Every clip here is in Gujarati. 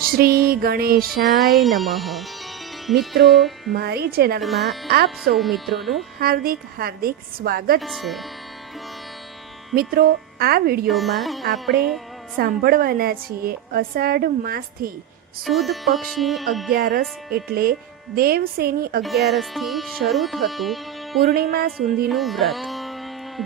શ્રી ગણેશાય નમઃ. મિત્રો, મારી ચેનલમાં આપ સૌ મિત્રોનું હાર્દિક હાર્દિક સ્વાગત છે. મિત્રો, આ વિડીયોમાં આપણે સાંભળવાના છીએ અષાઢ માસથી સુદ પક્ષની અગિયારસ એટલે દેવસેની અગિયારસથી શરૂ થતું પૂર્ણિમા સુધીનું વ્રત.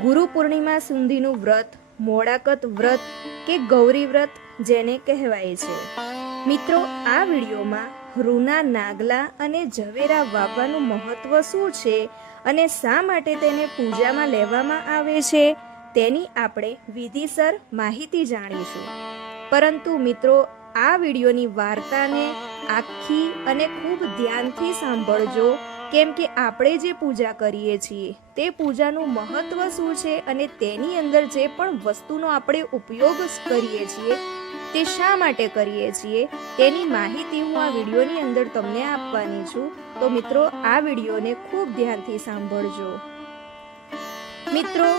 ગુરુ પૂર્ણિમા સુધીનું વ્રત મોડાકત વ્રત કે ગૌરી વ્રત જેને કહેવાય છે. મિત્રો, આ વિડીયોમાં રૂના નાગલા અને ઝવેરા વાવવાનું મહત્વ શું છે અને શા માટે તેને પૂજામાં લેવામાં આવે છે, તેની આપણે વિધિસર માહિતી જાણીશું. પરંતુ મિત્રો, આ વિડીયોની વાર્તાને આખી અને ખૂબ ધ્યાનથી સાંભળજો, કેમ કે આપણે જે પૂજા કરીએ છીએ, તે પૂજાનું મહત્વ શું છે અને તેની અંદર જે પણ વસ્તુનો આપણે ઉપયોગ કરીએ છીએ તે શા માટે કરીએ છીએ તેની માહિતી હું આ વિડીયોની અંદર તમને આપવાની છું. તો મિત્રો, આ વિડીયોને ખૂબ ધ્યાનથી સાંભળજો. મિત્રો,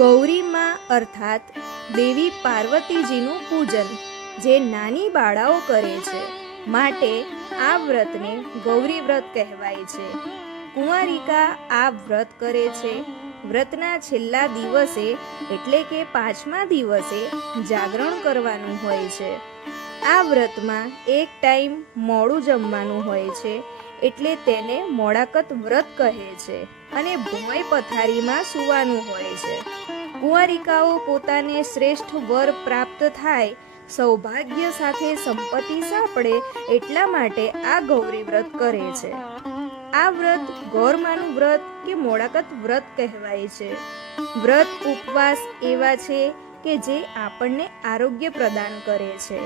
ગૌરીમાં અર્થાત દેવી પાર્વતીજીનું પૂજન જે નાની બાળાઓ કરે છે, માટે આ વ્રતને ગૌરી વ્રત કહેવાય છે. કુંવારિકા આ વ્રત કરે છે વ્રતના છેલ્લા દિવસે એટલે કે પાંચમા દિવસે જાગરણ કરવાનું હોય છે. આ વ્રતમાં એક ટાઈમ મોડું જમવાનું હોય છે, એટલે તેને મોડાકત વ્રત કહે છે અને ભૂમય પથારીમાં સૂવાનું હોય છે. કુંવારિકાઓ પોતાને શ્રેષ્ઠ વર પ્રાપ્ત થાય, સૌભાગ્ય સાથે સંપત્તિ સાંપડે એટલા માટે આ ગૌરી વ્રત કરે છે. આ વ્રત ગૌરમાનું વ્રત કે મોડાકત વ્રત કહેવાય છે. વ્રત ઉપવાસ એવા છે કે જે આપણને આરોગ્ય પ્રદાન કરે છે.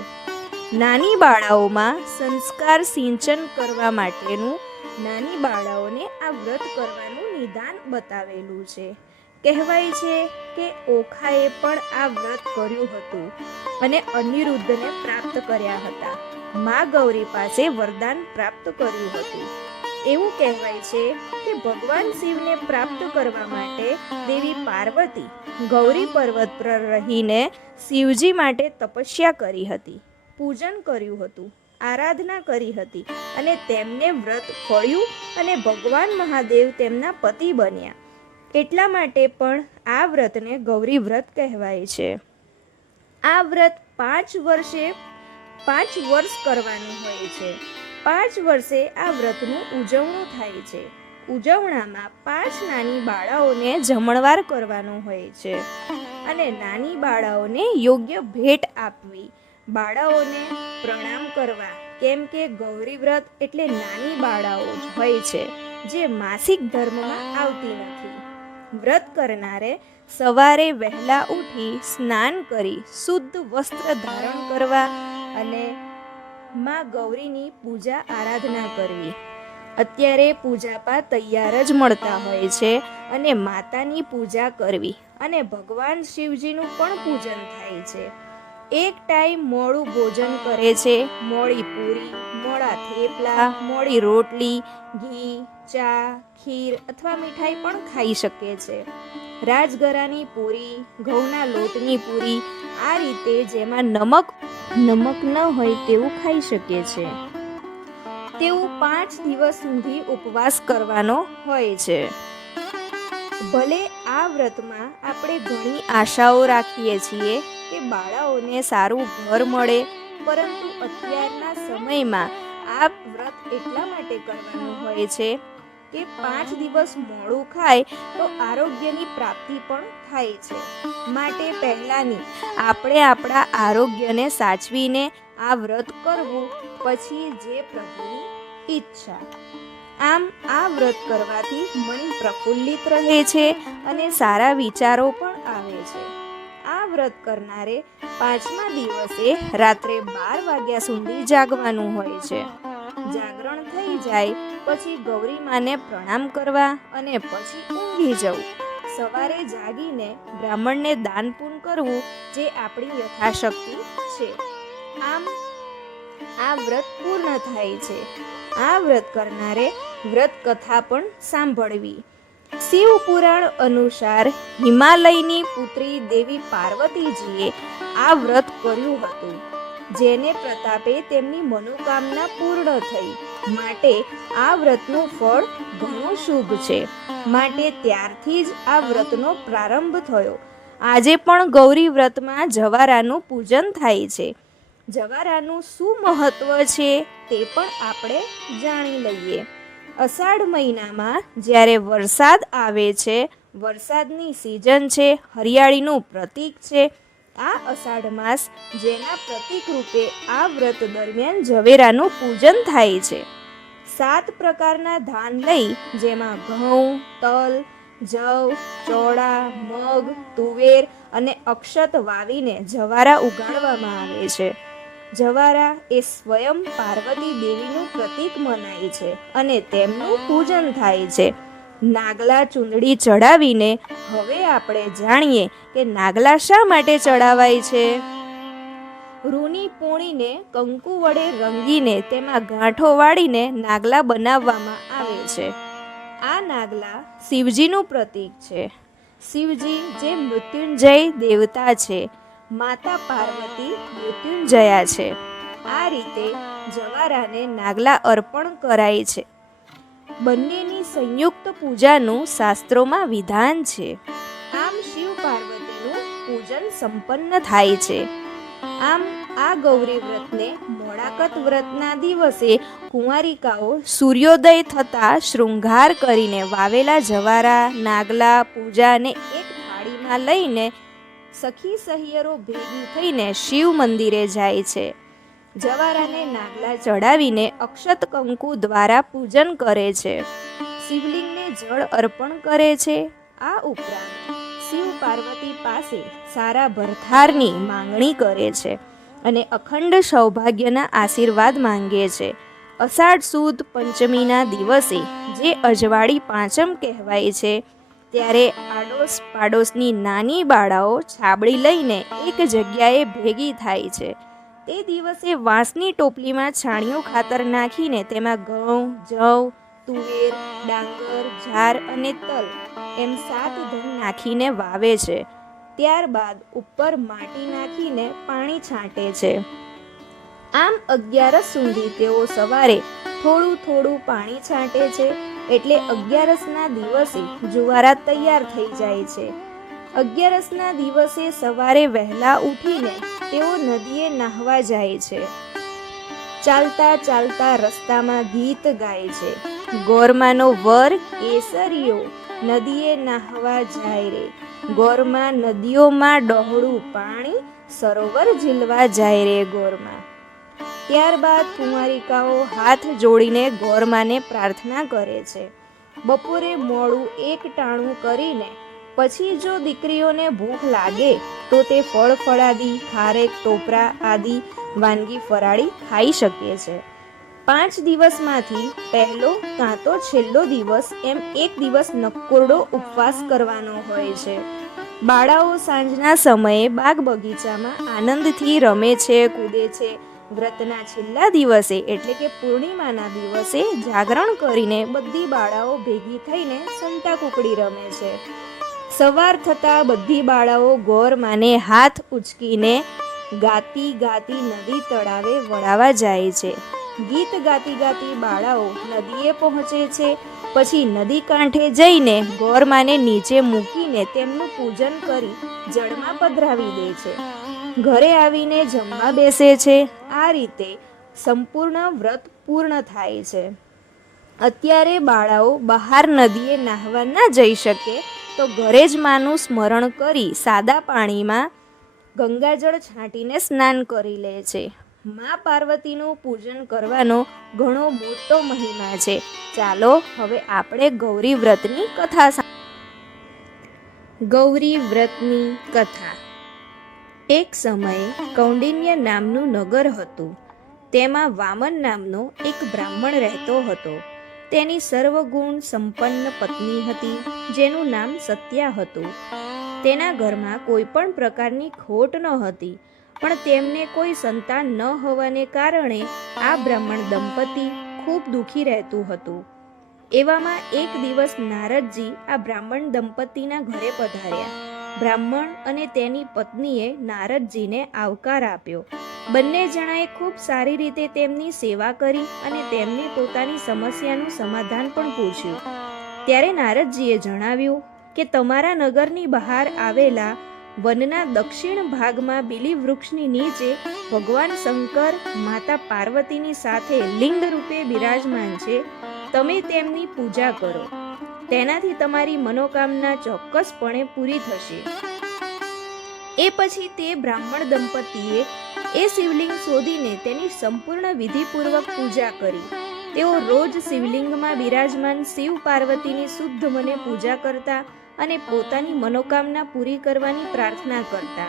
નાની બાળાઓમાં સંસ્કાર સિંચન કરવા માટેનું નાની બાળાઓને આ વ્રત કરવાનું નિદાન બતાવેલું છે. કહેવાય છે કે ઓખાએ પણ આ વ્રત કર્યું હતું અને અનિરુદ્ધને પ્રાપ્ત કર્યા હતા. મા ગૌરી પાસે વરદાન પ્રાપ્ત કર્યું હતું. એવું કહેવાય છે કે ભગવાન શિવને પ્રાપ્ત કરવા માટે દેવી પાર્વતી ગૌરી પર્વત પર રહીને શિવજી માટે તપસ્યા કરી હતી, પૂજન કર્યું હતું, આરાધના કરી હતી અને તેમને વ્રત ફળ્યું અને ભગવાન મહાદેવ તેમના પતિ બન્યા. એટલા માટે પણ આ વ્રતને ગૌરી વ્રત કહેવાય છે. આ વ્રત પાંચ વર્ષે પાંચ વર્ષ કરવાનું હોય છે. પાંચ વર્ષે આ વ્રતનું ઉજવણું થાય છે. ઉજવણામાં પાંચ નાની બાળાઓને જમણવાર કરવાનો હોય છે અને નાની બાળાઓને યોગ્ય ભેટ આપવી. બાળાઓને પ્રણામ કરવા, કેમ કે ગૌરી વ્રત એટલે નાની બાળાઓ જ હોય છે, જે માસિક ધર્મમાં આવતી નથી. વ્રત કરનારે સવારે વહેલા ઉઠી સ્નાન કરી શુદ્ધ વસ્ત્ર ધારણ કરવા અને માં ગૌરીની પૂજા આરાધના કરવી. અત્યારે પૂજાપા તૈયાર જ મળતા હોય છે અને માતાની પૂજા કરવી અને ભગવાન શિવજીનું પણ પૂજન થાય છે. એક ટાઈમ મોડું ભોજન કરે છે મોડી પૂરી મોડા થેપલા મોડી રોટલી, ઘી, ચા, ખીર અથવા મીઠાઈ પણ ખાઈ શકે છે. રાજગરાની પૂરી, ઘઉંના લોટની પૂરી, આ રીતે જેમાં નમક નમક ન હોય તેવું ખાઈ શકે છે. તેવું પાંચ દિવસ સુધી ઉપવાસ કરવાનો હોય છે. ભલે આ વ્રતમાં આપણે ઘણી આશાઓ રાખીએ છીએ કે બાળાઓને સારું ઘર મળે, પરંતુ અત્યારના સમયમાં આ વ્રત એટલા માટે કરવાનું હોય છે કે પાંચ દિવસ મોડું ખાય તો આરોગ્યની પ્રાપ્તિ પણ થાય છે. માટે પહેલાંની આપણે આપણા આરોગ્યને સાચવીને આ વ્રત કરવું, પછી જે પ્રભુની ઈચ્છા. આમ આ વ્રત કરવાથી મન પ્રફુલ્લિત રહે છે અને સારા વિચારો પણ આવે છે. આ વ્રત કરનારે પાંચમા દિવસે રાત્રે બાર વાગ્યા સુધી જાગવાનું હોય છે. જાગરણ થઈ જાય, પછી ગૌરી માને પ્રણામ કરવા અને પછી ઊંઘી જવું. સવારે જાગીને બ્રાહ્મણને દાન કરવું જે આપણી યથાશક્તિ છે. આમ આ વ્રત પૂર્ણ થાય છે. આ વ્રત કરનારે વ્રત કથા પણ સાંભળવી. શિવ પુરાણ અનુસાર હિમાલયની પુત્રી દેવી પાર્વતીજીએ આ વ્રત કર્યું હતું. જેને પ્રતાપે તેમની મનોકામના પૂર્ણ થઈ. માટે આ વ્રતનું ફળ ઘણું શુભ છે. માટે ત્યારથી જ આ વ્રતનો પ્રારંભ થયો. આજે પણ ગૌરી વ્રતમાં જવારાનું પૂજન થાય છે. જવારાનું શું મહત્વ છે તે પણ આપણે જાણી લઈએ. અષાઢ મહિનામાં જ્યારે વરસાદ આવે છે, વરસાદની સિઝન છે, હરિયાળીનું પ્રતીક છે આ અષાઢ માસ જેના પ્રતિક રૂપે આ વ્રત દરમિયાન ઝવેરાનું પૂજન થાય છે. સાત પ્રકારના ધાન લઈ, જેમાં ઘઉં, તલ, જવ, ચોળા, મગ, તુવેર અને અક્ષત વાવીને જવારા ઉગાડવામાં આવે છે. જવારા એ સ્વયં પાર્વતી દેવીનું પ્રતીક મનાય છે અને તેમનું પૂજન થાય છે. નાગલા ચૂંદડી ચડાવીને હવે આપણે જાણીએ કે નાગલા શા માટે ચડાવાય છે. રૂની પૂણીને કંકુ વડે રંગીને તેમાં ગાંઠો વાળીને નાગલા બનાવવામાં આવે છે. આ નાગલા શિવજીનું પ્રતીક છે. શિવજી જે મૃત્યુંજય દેવતા છે, માતા પાર્વતી મૃત્યુંજયા છે. આ રીતે જવારાને નાગલા અર્પણ કરાય છે. બંનેની સંયુક્ત પૂજાનું શાસ્ત્રોમાં વિધાન છે. આમ શિવ પાર્વતીનું પૂજન સંપન્ન થાય છે. આમ આ ગૌરી વ્રતને મોડાકત વ્રતના દિવસે કુંવારિકાઓ સૂર્યોદય થતાં શૃંગાર કરીને વાવેલા જવારા, નાગલા, પૂજાને એક થાળીમાં લઈને સખી સહિયરો ભેગી થઈને શિવ મંદિરે જાય છે. જવારાને નાગલા ચડાવીને અક્ષત કંકુ દ્વારા પૂજન કરે છે. શિવલિંગને જળ અર્પણ કરે છે. આ ઉપરાંત શિવ પાર્વતી પાસે સારા ભરથારની માંગણી કરે છે અને અખંડ સૌભાગ્યના આશીર્વાદ માંગે છે. અષાઢ સુદ પંચમીના દિવસે જે અજવાળી પાંચમ કહેવાય છે, ત્યારે આડોશ પાડોશની નાની બાળાઓ છાબડી લઈને એક જગ્યાએ ભેગી થાય છે. તે દિવસે વાંસની ટોપલીમાં છાણિયું ખાતર નાખીને તેમાં ઘઉં, જવ, તુવેર, ડાંગર, ઝાર અને તલ એમ સાત ધન નાખીને વાવે છે. ત્યારબાદ ઉપર માટી નાખીને પાણી છાંટે છે. આમ અગિયારસ સુધી તેઓ સવારે થોડું થોડું પાણી છાંટે છે એટલે અગિયારસના દિવસે જુવારા તૈયાર થઈ જાય છે. અગિયારસના દિવસે સવારે વહેલા ઉઠીને તેઓ નદીએ નાહવા જાય છે. ચાલતા ચાલતા રસ્તામાં ગીત ગાય છે. ગોરમાનો વર કેસરીયો નદીએ નાહવા જાય રે. ગોરમાં નદીઓમાં ડહોળું પાણી સરોવર ઝીલવા જાય રે ગોરમાં. ત્યારબાદ કુંવારિકાઓ હાથ જોડીને ગોરમાને પ્રાર્થના કરે છે. બપોરે મોડું એક ટાણું કરીને પછી જો દીકરીઓને ભૂખ લાગે, તો તે ફળ ફળાદી ખારેક ટોપરા આદિ વાનગી ફરાળી ખાઈ શકે છે. પાંચ દિવસમાંથી પહેલો કાં તો છેલ્લો દિવસ એમ એક દિવસ નકોરડો ઉપવાસ કરવાનો હોય છે. બાળાઓ સાંજના સમયે બાગ બગીચામાં આનંદથી રમે છે, કૂદે છે. વ્રતના છેલ્લા દિવસે એટલે કે પૂર્ણિમાના દિવસે જાગરણ કરીને બધી બાળાઓ ભેગી થઈને સંતા કુકડી રમે છે. સવાર થતાં બધી બાળાઓ ગોર માને હાથ ઉચકીને ગાતી ગાતી નદી તળાવે વળાવા જાય છે. ગીત ગાતી ગાતી બાળાઓ નદીએ પહોંચે છે. પછી નદી કાંઠે જઈને ગોરમાને નીચે મૂકીને તેમનું પૂજન કરી જળમાં પધરાવી દે છે. ઘરે આવીને જમવા બેસે છે. આ રીતે સંપૂર્ણ વ્રત પૂર્ણ થાય છે. અત્યારે બાળાઓ બહાર નદીએ નાહવા ના જઈ શકે તો ઘરે જ માનું સ્મરણ કરી સાદા પાણીમાં ગંગાજળ છાંટીને સ્નાન કરી લે છે. મા પાર્વતીનું પૂજન કરવાનો ઘણો મોટો મહિમા છે. ચાલો, હવે આપણે ગૌરી વ્રતની કથા ગૌરી વ્રતની કથા. એક સમયે કૌંડિન્ય નામનું નગર હતું. તેમાં વામન નામનો એક બ્રાહ્મણ રહેતો હતો. તેની સર્વગુણ સંપન્ન પત્ની હતી, જેનું નામ સત્યા હતું. તેના ઘરમાં કોઈ પણ પ્રકારની ખોટ ન હતી, પણ તેમને કોઈ સંતાન ન હોવાને કારણે આ બ્રાહ્મણ દંપતી ખૂબ દુઃખી રહેતું હતું. એવામાં એક દિવસ નારદજી આ બ્રાહ્મણ દંપતીના ઘરે પધાર્યા. બ્રાહ્મણ અને તેની પત્નીએ નારદજીને આવકાર આપ્યો. બંને જણાએ ખૂબ સારી રીતે તેમની સેવા કરી અને તેમને પોતાની સમસ્યાનું સમાધાન પણ પૂછ્યું. ત્યારે નારદજીએ જણાવ્યું કે તમારા નગરની બહાર આવેલા વનના દક્ષિણ ભાગમાં બીલી વૃક્ષની નીચે ભગવાન શંકર, માતા પાર્વતીની સાથે લિંગ રૂપે બિરાજમાન છે. તમે તેમની પૂજા કરો. તેનાથી તમારી મનોકામના ચોક્કસપણે પૂરી થશે. એ પછી તે બ્રાહ્મણ દંપતીએ એ શિવલિંગ શોધીને તેની સંપૂર્ણ વિધિપૂર્વક પૂજા કરી. તેઓ રોજ શિવલિંગમાં બિરાજમાન શિવ પાર્વતીની શુદ્ધ મને પૂજા કરતા અને પોતાની મનોકામના પૂરી કરવાની પ્રાર્થના કરતા.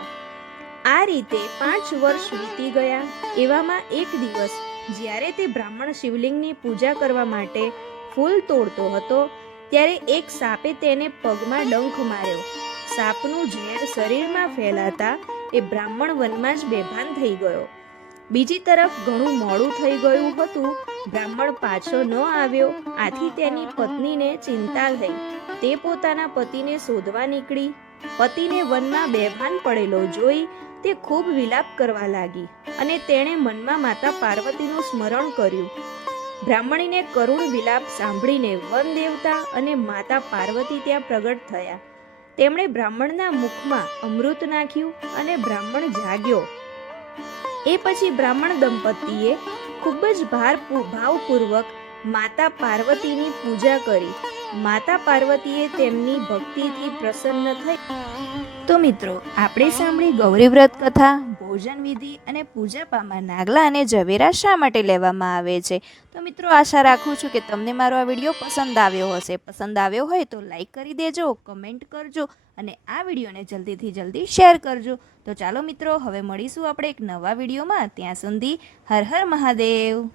આ રીતે પાંચ વર્ષ વીતી ગયા. એવામાં એક દિવસ, જ્યારે તે બ્રાહ્મણ શિવલિંગની પૂજા કરવા માટે ફૂલ તોડતો હતો, ત્યારે એક સાપે તેને પગમાં ડંખ માર્યો. સાપનું ઝેર શરીરમાં ફેલાતા એ બ્રાહ્મણ વનમાં જ બેભાન થઈ ગયો. બીજી તરફ ઘણું મોડું થઈ ગયું હતું, બ્રાહ્મણ પાછો ન આવ્યો, આથી તેની પત્નીને ચિંતા થઈ. તે પોતાના પતિને શોધવા નીકળી. પતિને વનમાં બેભાન પડેલો જોઈ તે ખૂબ વિલાપ કરવા લાગી અને તેણે મનમાં માતા પાર્વતીનું સ્મરણ કર્યું. બ્રાહ્મણીને કરુણ વિલાપ સાંભળીને વન દેવતા અને માતા પાર્વતી ત્યાં પ્રગટ થયા. તેમણે બ્રાહ્મણના મુખમાં અમૃત નાખ્યું અને બ્રાહ્મણ જાગ્યો. એ પછી બ્રાહ્મણ દંપતીએ ખૂબ જ ભાર ભાવપૂર્વક માતા પાર્વતીની પૂજા કરી. માતા પાર્વતીએ તેમની ભક્તિથી પ્રસન્ન થઈ. તો મિત્રો, આપણે સાંભળી ગૌરીવ્રત કથા, ભોજન વિધિ અને પૂજા પામાં નાગલા અને ઝવેરા શા માટે લેવામાં આવે છે? તો મિત્રો, આશા રાખું છું કે તમને મારો આ વીડિયો પસંદ આવ્યો હશે. પસંદ આવ્યો હોય તો લાઈક કરી દેજો, કમેન્ટ કરજો અને આ વિડીયોને જલ્દીથી જલ્દી શેર કરજો. તો ચાલો મિત્રો, હવે મળીશું આપણે એક નવા વિડીયોમાં. ત્યાં સુધી હર હર મહાદેવ.